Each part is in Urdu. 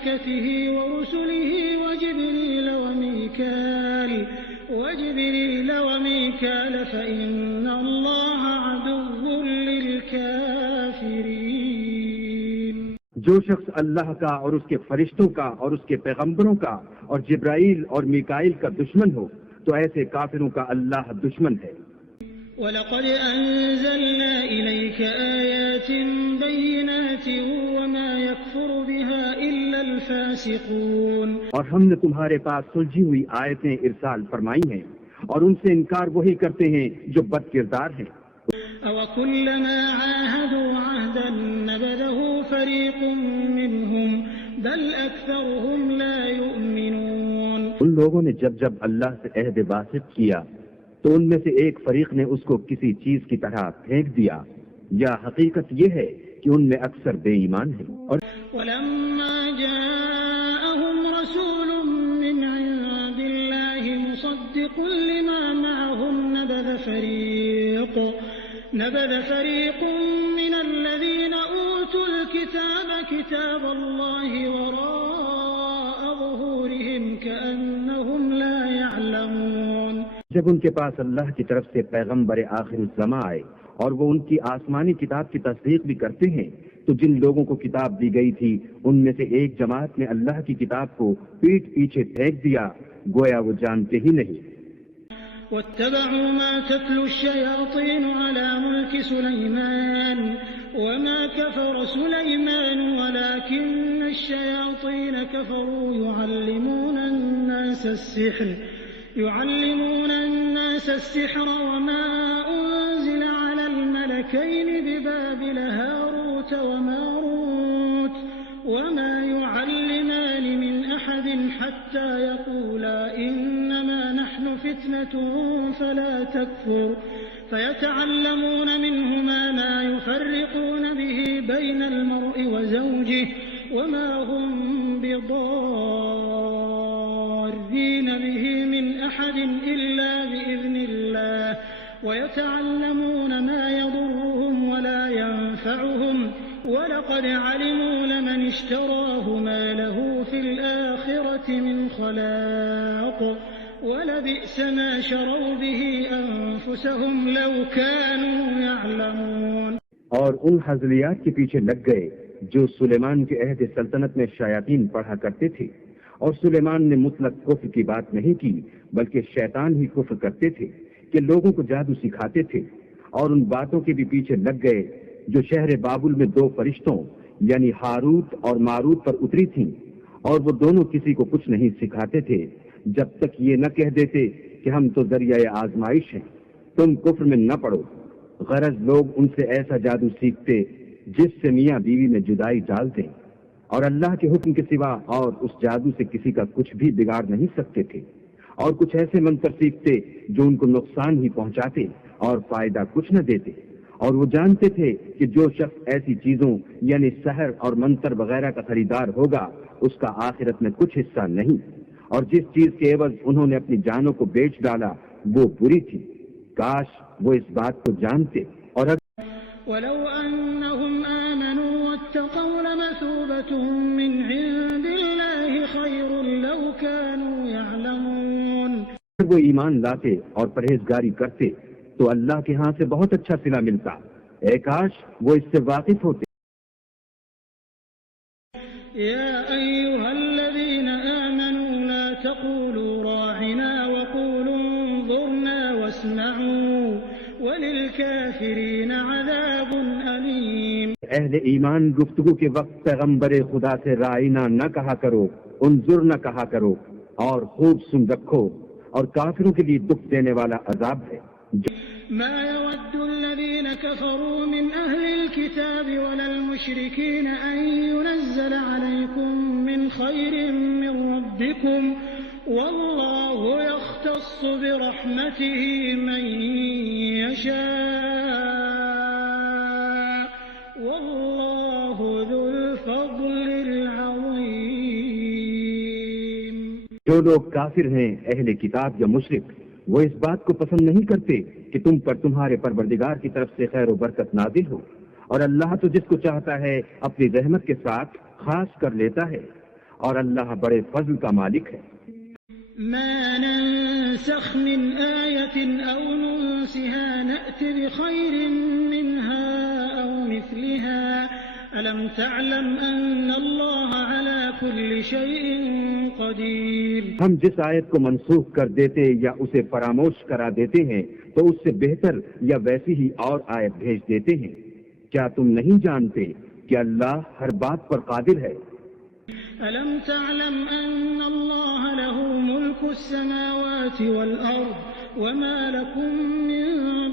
وملائكته ورسله وجبريل وميكال فإن الله عدو للكافرين. جو شخص اللہ کا اور اس کے فرشتوں کا اور اس کے پیغمبروں کا اور جبرائیل اور میکائیل کا دشمن ہو تو ایسے کافروں کا اللہ دشمن ہے. وَلَقَدْ أَنزَلْنَا إِلَيْكَ آيَاتٍ بَيِّنَاتٍ وَمَا يَكْفُرُ بِهَا إِلَّا الْفَاسِقُونَ. اور ہم نے تمہارے پاس سلجھی ہوئی آیتیں ارسال فرمائی ہیں اور ان سے انکار وہی کرتے ہیں جو بد کردار ہیں. أَوَكُلَّمَا عَاهَدُوا عَهْدًا نَبَذَهُ فَرِيقٌ مِّنْهُمْ بَلْ أَكْثَرُهُمْ لَا يُؤْمِنُونَ. ان لوگوں نے جب جب اللہ سے عہد واثق کیا تو ان میں سے ایک فریق نے اس کو کسی چیز کی طرح پھینک دیا، یا حقیقت یہ ہے کہ ان میں اکثر بے ایمان ہیں. اور وَلَمَّا جَاءَهُمْ رَسُولٌ مِّنْ عِندِ اللَّهِ مُصَدِّقٌ لِّمَا مَعَهُمْ نبذ فريق من الذين أوتوا الكتاب كتاب الله وراء ظهورهم كأنهم لا يعلمون. جب ان کے پاس اللہ کی طرف سے پیغمبر آخر الزماں آئے اور وہ ان کی آسمانی کتاب کی تصدیق بھی کرتے ہیں تو جن لوگوں کو کتاب دی گئی تھی ان میں سے ایک جماعت نے اللہ کی کتاب کو پیٹھ پیچھے پھینک دیا، گویا وہ جانتے ہی نہیں. واتبعوا ما تتلو الشياطين على ملك سليمان وما كفر سليمان ولكن الشياطين كفروا يعلمون الناس السحر وما أنزل على الملكين ببابل هاروت وماروت وما يعلمان من أحد حتى يقولا إنما نحن فتنة فلا تكفر فيتعلمون منهما ما يفرقون به بين المرء وزوجه وما هم بضارين به من أحد إلا بإذن الله ويتعلمون ما يضرهم ولا ينفعهم وَلَقَدْ عَلِمُوا لَمَنِ اشْتَرَاهُ مَا لَهُ فِي الْآخِرَةِ مِنْ خَلَاقٍ وَلَبِئْسَ مَا شَرَوْا بِهِ أَنفُسَهُمْ لَوْ كَانُوا يَعْلَمُونَ. اور ان حضلیات کے پیچھے لگ گئے جو سلیمان کے عہد سلطنت میں شیاطین پڑھا کرتے تھے، اور سلیمان نے مطلق کفر کی بات نہیں کی بلکہ شیطان ہی کفر کرتے تھے کہ لوگوں کو جادو سکھاتے تھے. اور ان باتوں کے بھی پیچھے لگ گئے جو شہر بابل میں دو فرشتوں یعنی ہاروت اور ماروت پر اتری تھیں، اور وہ دونوں کسی کو کچھ نہیں سکھاتے تھے جب تک یہ نہ کہہ دیتے کہ ہم تو ذریعہ آزمائش ہیں، تم کفر میں نہ پڑو. غرض لوگ ان سے ایسا جادو سیکھتے جس سے میاں بیوی میں جدائی ڈال دیں، اور اللہ کے حکم کے سوا اور اس جادو سے کسی کا کچھ بھی بگاڑ نہیں سکتے تھے. اور کچھ ایسے منتر سیکھتے جو ان کو نقصان ہی پہنچاتے اور فائدہ کچھ نہ دیتے. اور وہ جانتے تھے کہ جو شخص ایسی چیزوں یعنی سحر اور منتر وغیرہ کا خریدار ہوگا اس کا آخرت میں کچھ حصہ نہیں، اور جس چیز کے عوض انہوں نے اپنی جانوں کو بیچ ڈالا وہ بری تھی. کاش وہ اس بات کو جانتے. اور وَلَوْ أَنَّهُمْ آمَنُوا وَاتَّقَوْا لَمَثُوبَةٌ مِّنْ عِندِ اللَّهِ خَيْرٌ لَوْ كَانُوا يَعْلَمُونَ. وہ ایمان لاتے اور پرہیزگاری کرتے تو اللہ کے ہاں سے بہت اچھا صلہ ملتا. اے کاش وہ اس سے واقف ہوتے. يا أيها الذين آمنوا لا تقولوا راعنا وقولوا انظرنا واسمعوا وللكافرين عذاب أليم. اہل ایمان گفتگو کے وقت پیغمبر خدا سے رائنا نہ کہا کرو، انظر نہ کہا کرو، اور خوب سن رکھو، اور کافروں کے لیے دکھ دینے والا عذاب ہے. ما يود الذين كفروا من أهل الكتاب ولا المشركين أن ينزل عليكم من خير من ربكم والله يختص برحمته من يشاء والله ذو الفضل العظيم. جو لوگ کافر ہیں اہل کتاب یا مشرک وہ اس بات کو پسند نہیں کرتے کہ تم پر تمہارے پروردگار کی طرف سے خیر و برکت نازل ہو، اور اللہ تو جس کو چاہتا ہے اپنی رحمت کے ساتھ خاص کر لیتا ہے، اور اللہ بڑے فضل کا مالک ہے۔ ما ننسخ من آية أو ننسها نأت بخير منها أو مثلها ألم تعلم أن الله على كل شيء قدير۔ ہم جس آیت کو منسوخ کر دیتے یا اسے فراموش کرا دیتے ہیں تو اس سے بہتر یا ویسی ہی اور آیت بھیج دیتے ہیں۔ کیا تم نہیں جانتے کہ اللہ ہر بات پر قادر ہے؟ ألم تعلم أن الله له ملك السماوات والأرض وما لكم من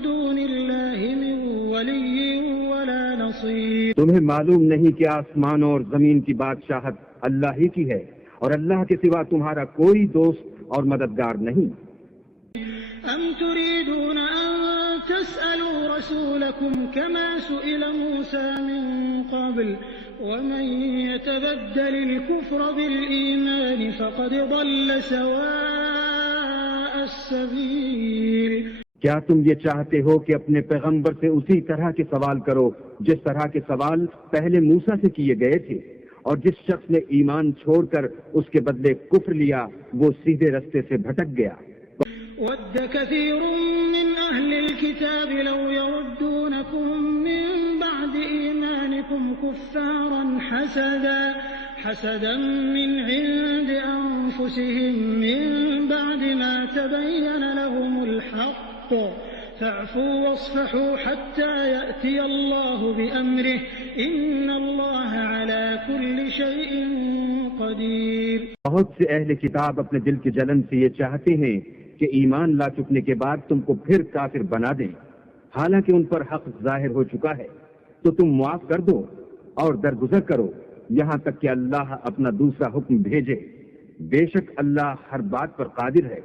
دون الله من ولي ولا نصير۔ تمہیں معلوم نہیں کہ آسمانوں اور زمین کی بادشاہت اللہ ہی کی ہے اور اللہ کے سوا تمہارا کوئی دوست اور مددگار نہیں۔ أم تريدون أن تسألوا رسولكم كما سئل موسى من قبل ومن يتبدل الكفر بالإيمان فقد ضل سواء السبيل۔ کیا تم یہ چاہتے ہو کہ اپنے پیغمبر سے اسی طرح کے سوال کرو جس طرح کے سوال پہلے موسیٰ سے کیے گئے تھے، اور جس شخص نے ایمان چھوڑ کر اس کے بدلے کفر لیا وہ سیدھے رستے سے بھٹک گیا۔ ود كثير من أهل الكتاب لو يردونكم من بعد إيمانكم كفارا حسدا من عند أنفسهم من بعد ما تبين لهم الحق فاعفوا واصفحوا حتى يأتي الله بأمره إن الله على كل شيء قدير۔ بہت سے اہل کتاب اپنے دل کی جلن سے یہ چاہتے ہیں کہ ایمان لا چکنے کے بعد تم کو پھر کافر بنا دیں، حالانکہ ان پر حق ظاہر ہو چکا ہے، تو تم معاف کر دو اور درگزر کرو یہاں تک کہ اللہ اپنا دوسرا حکم بھیجے، بے شک اللہ ہر بات پر قادر ہے۔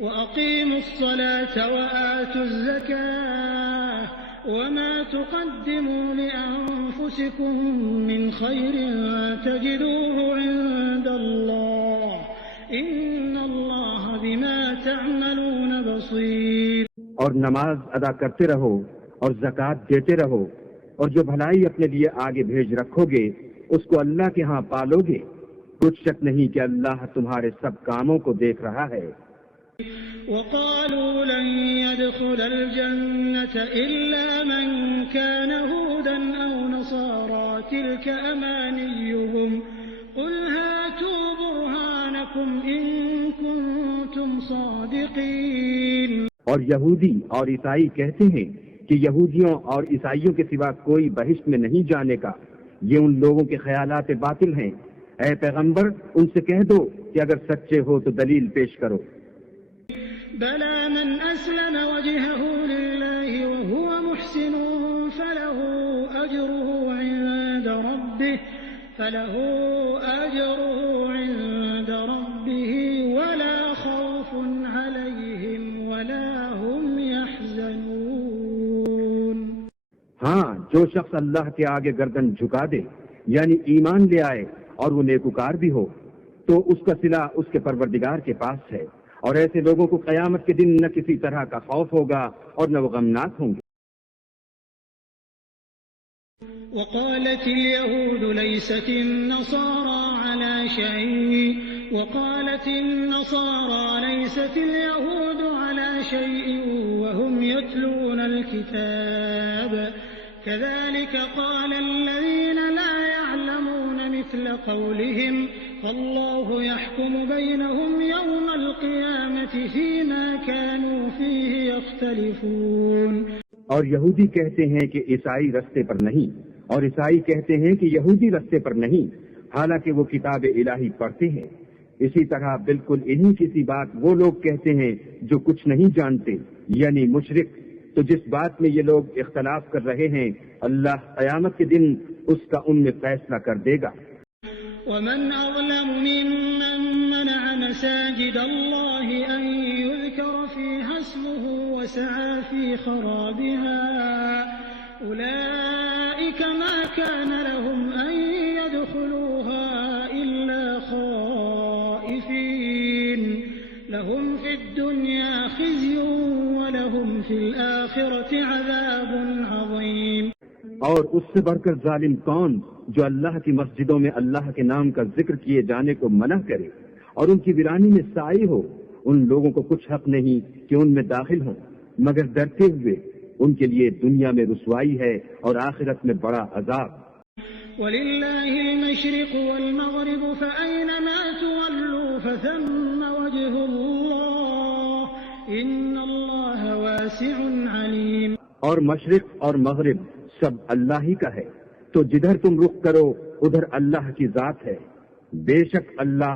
وَأَقِيمُوا الصَّلَاةَ وَآتُوا الزَّكَاةَ وَمَا تُقَدِّمُوا لِأَنفُسِكُم مِّنْ خَيْرٍ تَجِدُوهُ عِندَ اللَّهِ إِنَّ اللَّهَ بِمَا تَعْمَلُونَ بَصِيرٌ۔ اور نماز ادا کرتے رہو اور زکوٰۃ دیتے رہو، اور جو بھلائی اپنے لیے آگے بھیج رکھو گے اس کو اللہ کے ہاں پالو گے، کچھ شک نہیں کہ اللہ تمہارے سب کاموں کو دیکھ رہا ہے۔ وقالوا لن يدخل الجنة إلا من كان هودا أو نصارى تلك أمانيهم قل هاتوا برهانكم إن كنتم صادقين۔ اور یہودی اور عیسائی کہتے ہیں کہ یہودیوں اور عیسائیوں کے سوا کوئی بہشت میں نہیں جانے کا، یہ ان لوگوں کے خیالات باطل ہیں۔ اے پیغمبر ان سے کہہ دو کہ اگر سچے ہو تو دلیل پیش کرو۔ بلى من أسلم وجهه لله وهو محسن فله أجره عند ربه ولا خوف عليهم ولا هم يحزنون۔ ہاں، جو شخص اللہ کے آگے گردن جھکا دے یعنی ایمان لے آئے اور وہ نیکوکار بھی ہو تو اس کا صلہ اس کے پروردگار کے پاس ہے، اور ایسے لوگوں کو قیامت کے دن نہ کسی طرح کا خوف ہوگا اور نہ وہ غمناک ہوں گے۔ وقالت اليهود ليست النصارى على شيء وقالت النصارى ليست اليهود على شيء وهم يتلون الكتاب كذلك قال الذين لا يعلمون مثل قولهم فالله يحكم بينهم يوم القيامة فيما كانوا فيه يختلفون۔ اور یہودی کہتے ہیں کہ عیسائی رستے پر نہیں، اور عیسائی کہتے ہیں کہ یہودی رستے پر نہیں، حالانکہ وہ کتاب الہی پڑھتے ہیں۔ اسی طرح بالکل انہی کسی بات وہ لوگ کہتے ہیں جو کچھ نہیں جانتے، یعنی مشرک۔ تو جس بات میں یہ لوگ اختلاف کر رہے ہیں اللہ قیامت کے دن اس کا ان میں فیصلہ کر دے گا۔ ومن أظلم ممن منع مساجد الله أن يذكر فيها اسمه وسعى في خرابها أولئك ما كان لهم أن يدخلوها إلا خائفين لهم في الدنيا خزي ولهم في الآخرة عذاب عظيم۔ اور اس سے بڑھ کر ظالم کون جو اللہ کی مسجدوں میں اللہ کے نام کا ذکر کیے جانے کو منع کرے اور ان کی ویرانی میں سائی ہو. ان لوگوں کو کچھ حق نہیں کہ ان میں داخل ہوں مگر ڈرتے ہوئے. ان کے لیے دنیا میں رسوائی ہے اور آخرت میں بڑا عذاب. وَلِلَّهِ الْمَشْرِقُ وَالْمَغْرِبُ فَأَيْنَمَا تُوَلُّوا فَثَمَّ وَجْهُ اللَّهِ إِنَّ اللَّهَ وَاسِعٌ عَلِيمٌ. اور مشرق اور مغرب سب اللہ ہی کا ہے، تو جدھر تم رخ کرو ادھر اللہ کی ذات ہے. بے شک اللہ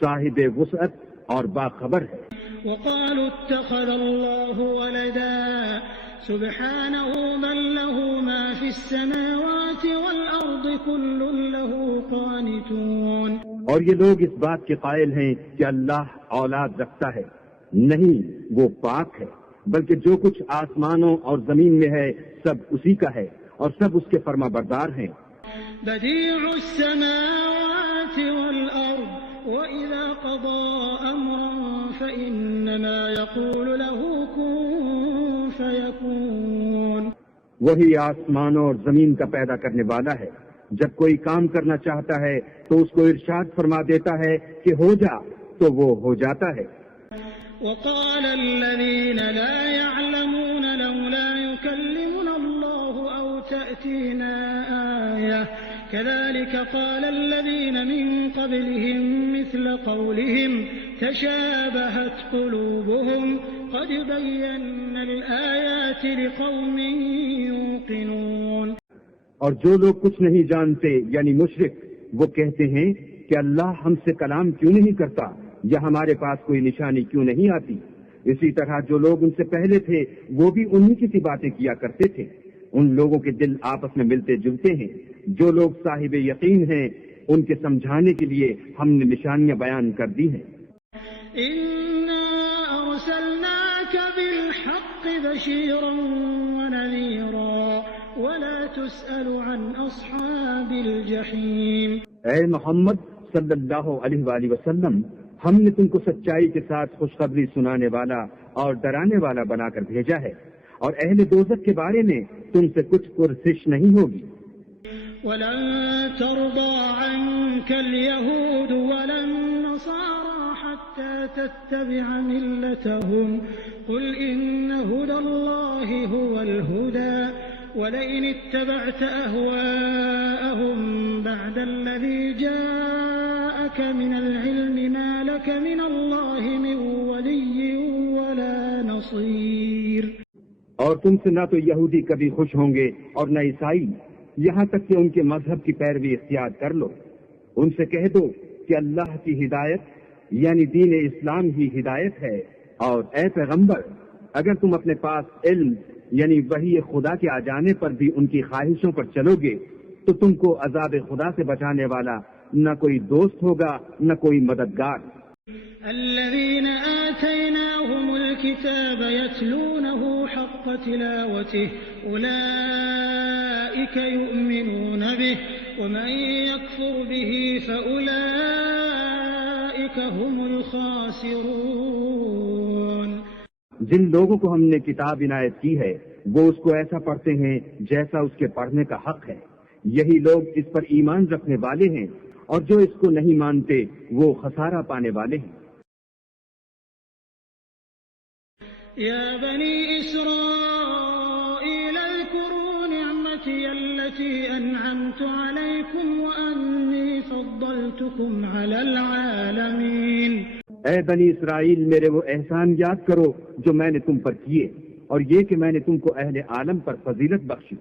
صاحب وسعت اور باخبر ہے. وَقَالُوا اتَّخَذَ اللَّهُ وَلَدًا سُبْحَانَهُ بَل لَّهُ مَا فِي السَّمَاوَاتِ وَالْأَرْضِ كُلٌّ لَّهُ قَانِتُونَ. اور یہ لوگ اس بات کے قائل ہیں کہ اللہ اولاد رکھتا ہے. نہیں، وہ پاک ہے، بلکہ جو کچھ آسمانوں اور زمین میں ہے سب اسی کا ہے اور سب اس کے فرما بردار ہیں. بدیع السماوات والارض واذا قضى امرا فانما يقول له كن فيكون. وہی آسمانوں اور زمین کا پیدا کرنے والا ہے. جب کوئی کام کرنا چاہتا ہے تو اس کو ارشاد فرما دیتا ہے کہ ہو جا، تو وہ ہو جاتا ہے. وقال الذين لا يعلمون لولا يكلمنا الله أو تأتينا آية كذلك قال الذين من قبلهم مثل قولهم تشابهت قلوبهم قد بينا الآيات لقوم يوقنون. اور جو لوگ کچھ نہیں جانتے یعنی مشرک، وہ کہتے ہیں کہ اللہ ہم سے کلام کیوں نہیں کرتا یا ہمارے پاس کوئی نشانی کیوں نہیں آتی. اسی طرح جو لوگ ان سے پہلے تھے وہ بھی انہی کی سی باتیں کیا کرتے تھے. ان لوگوں کے دل آپس میں ملتے جلتے ہیں. جو لوگ صاحب یقین ہیں ان کے سمجھانے کے لیے ہم نے نشانیاں بیان کر دی ہیں. اِنَّا أَرْسَلْنَاكَ بِالْحَقِّ بَشِيرًا وَنَذِيرًا وَلَا تُسْأَلُ عَنْ أَصْحَابِ الْجَحِيمِ. اے محمد صلی اللہ علیہ وآلہ وسلم، ہم نے تم کو سچائی کے ساتھ خوشخبری سنانے والا اور ڈرانے والا بنا کر بھیجا ہے، اور اہل دوزخ کے بارے میں تم سے کچھ پرسش نہیں ہوگی. وَلَن تَرْضَىٰ عَنكَ الْيَهُودُ وَلَا النَّصَارَىٰ حَتَّىٰ تَتَّبِعَ مِلَّتَهُمْ قُلْ إِنَّ هُدَى اللَّهِ هُوَ الْهُدَىٰ وَلَئِنِ اتَّبَعْتَ أَهْوَاءَهُم بَعْدَ الَّذِي جَاءَكَ مِنَ الْعِلْمِ مَا لَكَ مِنَ اللَّهِ مِن وَلِيٍّ وَلَا نَصِيرٍ. اور تم سے نہ تو یہودی کبھی خوش ہوں گے اور نہ عیسائی، یہاں تک کہ ان کے مذہب کی پیروی اختیار کر لو. ان سے کہہ دو کہ اللہ کی ہدایت یعنی دین اسلام ہی ہدایت ہے. اور اے پیغمبر، اگر تم اپنے پاس علم یعنی وحی خدا کے آ جانے پر بھی ان کی خواہشوں پر چلو گے تو تم کو عذاب خدا سے بچانے والا نہ کوئی دوست ہوگا نہ کوئی مددگار. الذين آتيناهم الكتاب يتلونه حق تلاوته أولئك يؤمنون به ومن يكفر به فأولئك هم الخاسرون. جن لوگوں کو ہم نے کتاب عنایت کی ہے وہ اس کو ایسا پڑھتے ہیں جیسا اس کے پڑھنے کا حق ہے. یہی لوگ اس پر ایمان رکھنے والے ہیں، اور جو اس کو نہیں مانتے وہ خسارہ پانے والے ہیں. یا بنی اسرائیل اذکروا نعمتی التي انعمت علیکم وانی فضلتکم علی العالمین. اے بنی اسرائیل، میرے وہ احسان یاد کرو جو میں نے تم پر کیے، اور یہ کہ میں نے تم کو اہل عالم پر فضیلت بخشی.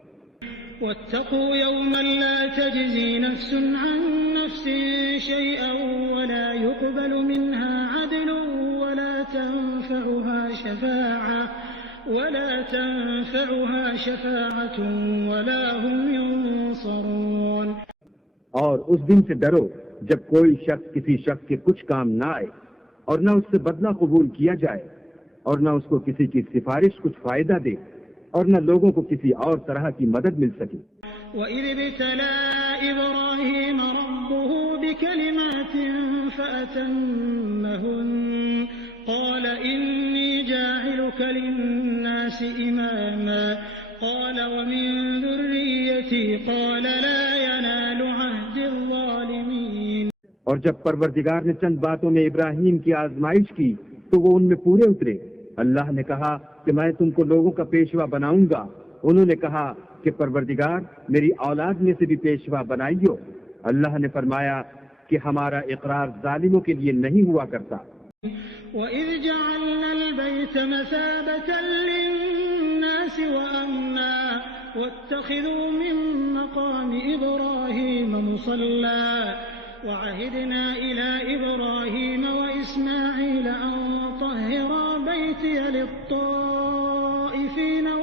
واتقوا يوما لا تجزي نفس عن نفس شيئا ولا يقبل منها عدل ولا تنفعها شفاعة ولا هم ينصرون. اور اس دن سے ڈرو جب کوئی شخص کسی شخص کے کچھ کام نہ آئے اور نہ اس سے بدلہ قبول کیا جائے اور نہ اس کو کسی کی سفارش کچھ فائدہ دے اور نہ لوگوں کو کسی اور طرح کی مدد مل سکے. وَإِذِ ابْتَلَىٰ إِبْرَاهِيمَ رَبُّهُ بِكَلِمَاتٍ فَأَتَمَّهُنَّ قَالَ إِنِّي جَاعِلُكَ لِلنَّاسِ إِمَامًا قَالَ وَمِن ذُرِّيَّتِي قال لا ينال عهد الظالمين. اور جب پروردگار نے چند باتوں میں ابراہیم کی آزمائش کی تو وہ ان میں پورے اترے. اللہ نے کہا کہ میں تم کو لوگوں کا پیشوا بناؤں گا. انہوں نے کہا کہ پروردگار میری اولاد میں سے بھی پیشوا بنائیو. اللہ نے فرمایا کہ ہمارا اقرار ظالموں کے لیے نہیں ہوا کرتا. وَإِذْ جَعَلْنَا الْبَيْتَ مَثَابَةً لِلنَّاسِ وَأَمْنًا وَاتَّخِذُوا مِن مَّقَامِ إِبْرَاهِيمَ مُصَلًّى وَعَهِدْنَا إِلَى إِبْرَاهِيمَ وَإِسْمَاعِيلَ أَن طَهِّرَا بَيْتِيَ لِلطَّائِفِينَ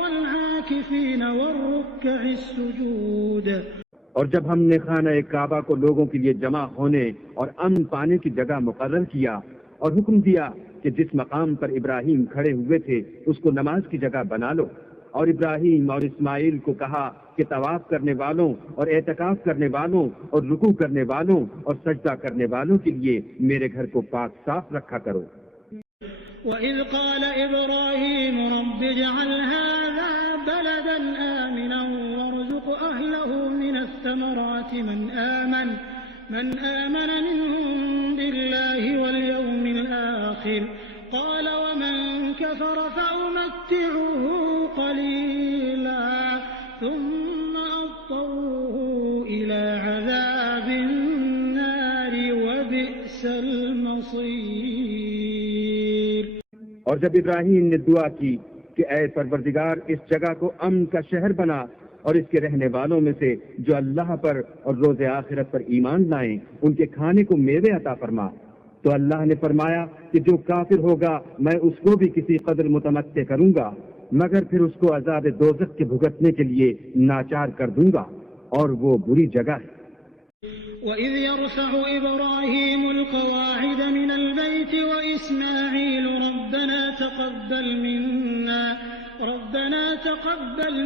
وَالْعَاكِفِينَ وَالرُّكَّعِ السُّجُودِ. اور جب ہم نے خانہ کعبہ کو لوگوں کے لیے جمع ہونے اور امن پانے کی جگہ مقرر کیا اور حکم دیا کہ جس مقام پر ابراہیم کھڑے ہوئے تھے اس کو نماز کی جگہ بنا لو، اور ابراہیم اور اسماعیل کو کہا کہ طواف کرنے والوں اور اعتکاف کرنے والوں اور رکوع کرنے والوں اور سجدہ کرنے والوں کے لیے میرے گھر کو پاک صاف رکھا کرو. وَإِذْ قَالَ إِبْرَاهِيمُ رَبِّ اجْعَلْ هَٰذَا بَلَدًا آمِنًا وَارْزُقْ أَهْلَهُ مِنَ الثَّمَرَاتِ مَنْ آمَنَ مِنْهُم بِاللَّهِ وَالْيَوْمِ الْآخِرِ قَالَ وَمَنْ كَفَرَ فَأُمَتِّعُهُ قَلِيلًا ثُمَّ أَضْطَرُّهُ إِلَىٰ عَذَابِ النَّارِ وَبِئْسَ الْمَصِيرُ. اور جب ابراہیم نے دعا کی کہ اے پروردگار اس جگہ کو امن کا شہر بنا اور اس کے رہنے والوں میں سے جو اللہ پر اور روز آخرت پر ایمان لائیں ان کے کھانے کو میوے عطا فرما، تو اللہ نے فرمایا کہ جو کافر ہوگا میں اس کو بھی کسی قدر متمتع کروں گا، مگر پھر اس کو عذاب دوزخ کے بھگتنے کے لیے ناچار کر دوں گا، اور وہ بری جگہ ہے. وَإِذْ يَرْفَعُ إِبْرَاهِيمُ الْقَوَاعِدَ مِنَ الْبَيْتِ وَإِسْمَاعِيلُ رَبَّنَا تَقَبَّلْ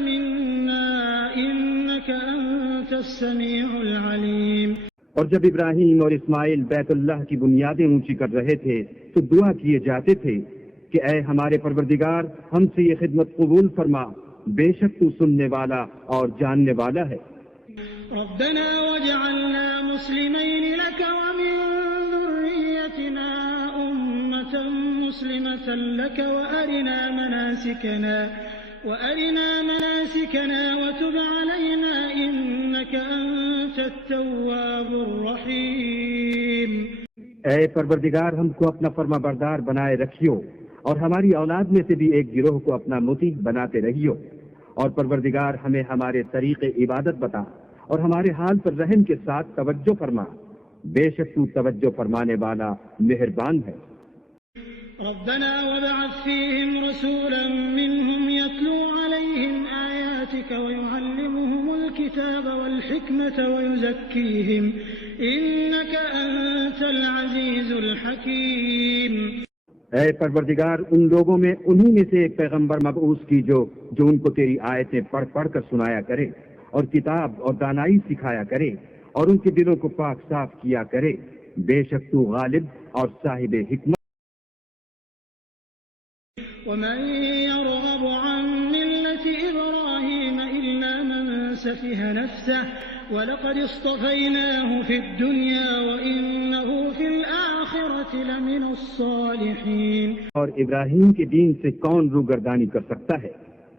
مِنَّا إِنَّكَ أَنتَ السَّمِيعُ الْعَلِيمُ. اور جب ابراہیم اور اسماعیل بیت اللہ کی بنیادیں اونچی کر رہے تھے تو دعا کیے جاتے تھے کہ اے ہمارے پروردگار ہم سے یہ خدمت قبول فرما، بے شک تو سننے والا اور جاننے والا ہے. ربنا واجعلنا مسلمين لك ومن ذريتنا أمة مسلمة لك وأرنا مناسكنا وتب علينا إنك أنت التواب الرحيم. اے پروردگار ہم کو اپنا فرما بردار بنائے رکھیو اور ہماری اولاد میں سے بھی ایک گروہ کو اپنا مطیع بناتے رہیو، اور پروردگار ہمیں ہمارے طریق عبادت بتا اور ہمارے حال پر رحم کے ساتھ توجہ فرما، بے شک تو توجہ فرمانے والا مہربان ہے. ربنا وابعث فيهم رسولا منهم يتلو عليهم آياتك ويعلمهم الكتاب والحكمة ويزكيهم إنك أنت العزيز الحكيم. اے پروردگار ان لوگوں میں انہی میں سے ایک پیغمبر مبعوث کی جو ان کو تیری آیتیں پڑھ پڑھ کر سنایا کرے اور کتاب اور دانائی سکھایا کرے اور ان کے دلوں کو پاک صاف کیا کرے، بے شک تو غالب اور صاحب حکمت. ومن يرغب عن ملة إبراهيم إلا من سفه نفسه ولقد اصطفيناه في الدنيا وإنه في الآخرة لمن الصالحين. اور ابراہیم کے دین سے کون روگردانی کر سکتا ہے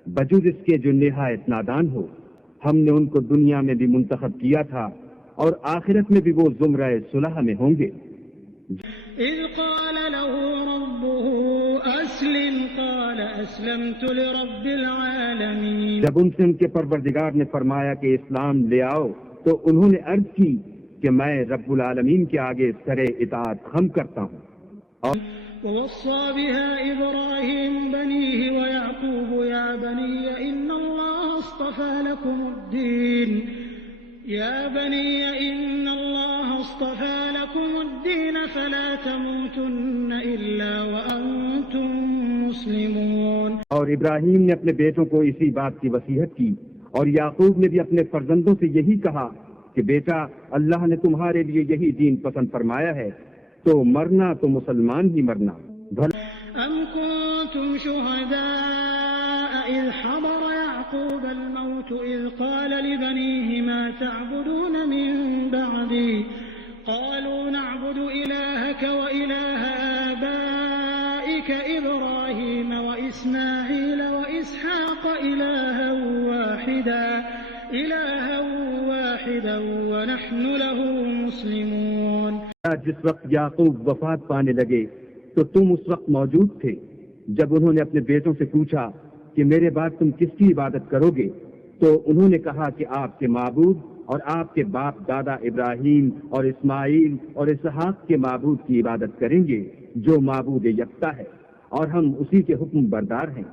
بجز اس کے جو نہایت نادان ہو. ہم نے ان کو دنیا میں بھی منتخب کیا تھا اور آخرت میں بھی وہ زمرہ صلح میں ہوں گے. اذ قال له ربه اسلم قال اسلمت لرب العالمین. جب ان سے ان کے پروردگار نے فرمایا کہ اسلام لے آؤ تو انہوں نے عرض کی کہ میں رب العالمین کے آگے سر اطاعت خم کرتا ہوں. اور ووصى بها إبراهيم بنيه ويعقوب يا بني إن الله اصطفى لكم الدين فلا تموتن إلا وأنتم مسلمون. اور ابراہیم نے اپنے بیٹوں کو اسی بات کی وصیت کی اور یعقوب نے بھی اپنے فرزندوں سے یہی کہا کہ بیٹا اللہ نے تمہارے لیے یہی دین پسند فرمایا ہے تو مرنا تو مسلمان ہی مرنا. ام کنتم شہداء اذ حضر يعقوب الموت إذ قال لبنيه ما تعبدون من بعدي قالوا نعبد إلهك وإله آبائك إبراهيم وإسماعيل وإسحاق إلها واحدا ونحن له مسلمون. جس وقت یعقوب وفات پانے لگے تو تم اس وقت موجود تھے جب انہوں نے اپنے بیٹوں سے پوچھا کہ میرے بعد تم کس کی عبادت کرو گے، تو انہوں نے کہا کہ آپ کے معبود اور آپ کے باپ دادا ابراہیم اور اسماعیل اور اسحاق کے معبود کی عبادت کریں گے جو معبود یکتا ہے، اور ہم اسی کے حکم بردار ہیں.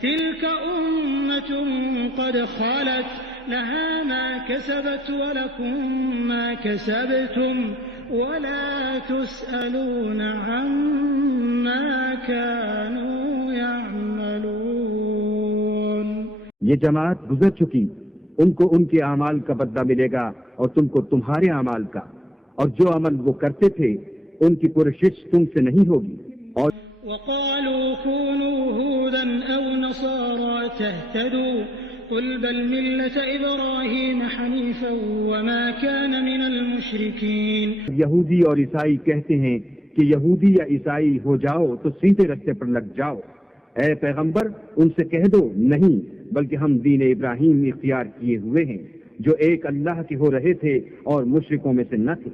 تلك أمة قد خلت لها ما كسبت ولكم ما كسبتم ولا تسألون عما كانوا يعملون. یہ جماعت گزر چکی، ان کو ان کے اعمال کا بدلہ ملے گا اور تم کو تمہارے اعمال کا، اور جو عمل وہ کرتے تھے ان کی پرشش تم سے نہیں ہوگی. اور وقالوا كونوا هودا أو نصارى تهتدوا قل بل ملة إبراهيم حنيفا وما كان من المشركين. یہودی اور عیسائی کہتے ہیں کہ یہودی یا عیسائی ہو جاؤ تو سیدھے رستے پر لگ جاؤ. اے پیغمبر ان سے کہہ دو نہیں، بلکہ ہم دین ابراہیم اختیار کیے ہوئے ہیں جو ایک اللہ کے ہو رہے تھے اور مشرکوں میں سے نہ تھے.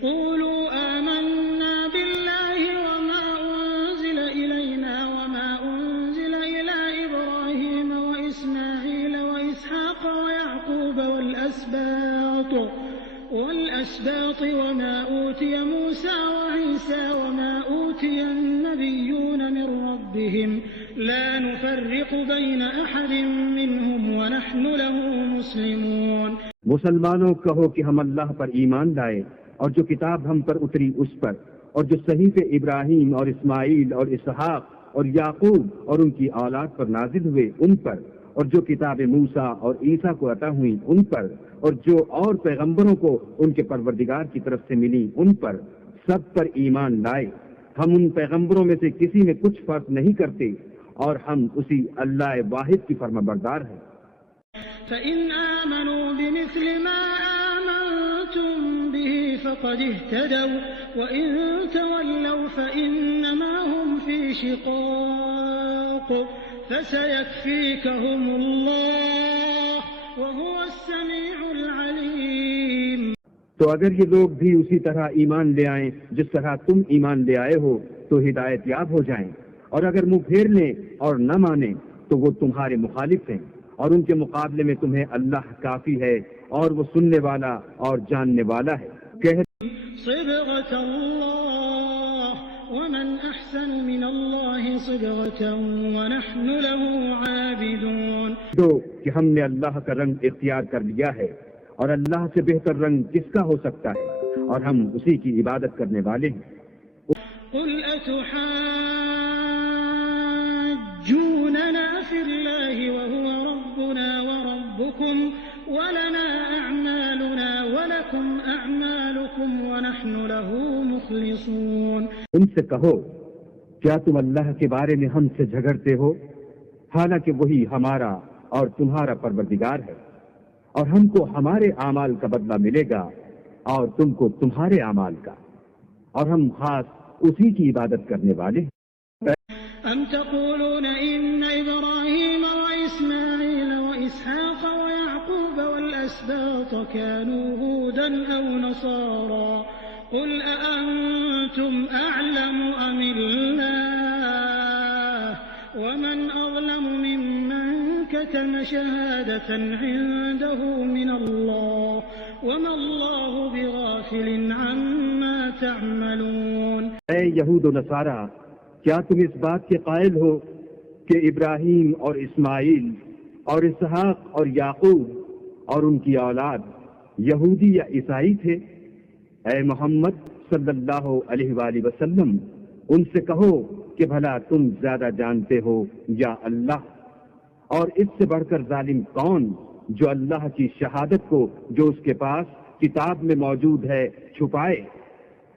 قولوا آمنا بالله وما أنزل إلينا وما أنزل إلى إبراهيم وإسماعيل وإسحاق ويعقوب والأسباط وما أوتي موسى وعيسى وما أوتي النبيون من ربهم لا نفرق بين أحد منهم ونحن له مسلمون. مسلمانوں کہو کہ ہم اللہ پر ایمان لائے اور جو کتاب ہم پر اتری اس پر، اور جو صحیفے ابراہیم اور اسماعیل اور اسحاق اور یعقوب اور ان کی اولاد پر نازل ہوئے ان پر، اور جو کتاب موسیٰ اور عیسیٰ کو عطا ہوئی ان پر، اور جو اور پیغمبروں کو ان کے پروردگار کی طرف سے ملی ان پر، سب پر ایمان لائے. ہم ان پیغمبروں میں سے کسی میں کچھ فرق نہیں کرتے اور ہم اسی اللہ واحد کی فرما بردار ہیں. فَإِنْ آمَنُوا بِمِثْلِ مَا آمَنْتُمْ بِهِ فَقَدِ اهْتَدَوْا وَإِنْ تَوَلَّوْا فَإِنَّمَا هُمْ فِي شِقَاقٍ فَسَيَكْفِيكَهُمُ اللَّهُ وَهُوَ السَّمِيعُ الْعَلِيمُ. تو اگر یہ لوگ بھی اسی طرح ایمان لے آئیں جس طرح تم ایمان لے آئے ہو تو ہدایت یاب ہو جائیں، اور اگر منہ پھیر لیں اور نہ مانیں تو وہ تمہارے مخالف ہیں، اور ان کے مقابلے میں تمہیں اللہ کافی ہے اور وہ سننے والا اور جاننے والا ہے. صبغة الله ومن أحسن من الله صبغة ونحن له عابدون. دو کہ ہم نے اللہ کا رنگ اختیار کر لیا ہے، اور اللہ سے بہتر رنگ کس کا ہو سکتا ہے، اور ہم اسی کی عبادت کرنے والے ہیں. قل أتحاجوننا في الله وهو ربنا وربكم ولنا أعمالنا ولكم أعمالكم ونحن له مخلصون. ان سے کہو کیا تم اللہ کے بارے میں ہم سے جھگڑتے ہو، حالانکہ وہی ہمارا اور تمہارا پروردگار ہے، اور ہم کو ہمارے اعمال کا بدلہ ملے گا اور تم کو تمہارے اعمال کا، اور ہم خاص اسی کی عبادت کرنے والے ہیں. أم تقولون إن إبراهيم وإسماعيل وإسحاق ويعقوب والأسباط كانوا هودا أو نصارى قل أأنتم أعلم أم الله ومن أظلم ممن كتم شهادة عنده من الله وما الله بغافل عما تعملون. اے یہود و نصارہ، کیا تم اس بات کے قائل ہو کہ ابراہیم اور اسماعیل اور اسحاق اور یعقوب اور ان کی اولاد یہودی یا عیسائی تھے؟ اے محمد صلی اللہ علیہ وآلہ وسلم، ان سے کہو کہ بھلا تم زیادہ جانتے ہو یا اللہ؟ اور اس سے بڑھ کر ظالم کون جو اللہ کی شہادت کو جو اس کے پاس کتاب میں موجود ہے چھپائے؟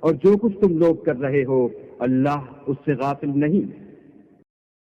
اور جو کچھ تم لوگ کر رہے ہو اللہ اس سے غافل نہیں.